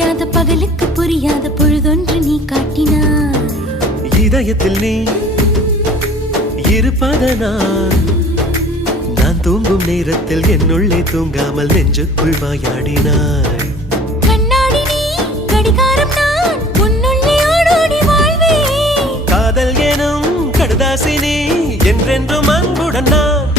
விடியாத பகலுக்கு புரியாத பொழுதொன்று நீ காட்டினாய். இதயத்தில் நீ இருப்பதனால் நான் தூங்கும் நேரத்தில் என்னுள்ளே தூங்காமல் நெஞ்சுக்குள் வாயாடினாய். கண்ணாடி நீ கடிகாரம் நான் உன்னுள்ளே ஓடோடி வாழ்வே. காதல் எனும் கடுதாசி நீ என்றென்றும் அன்புடன் நான்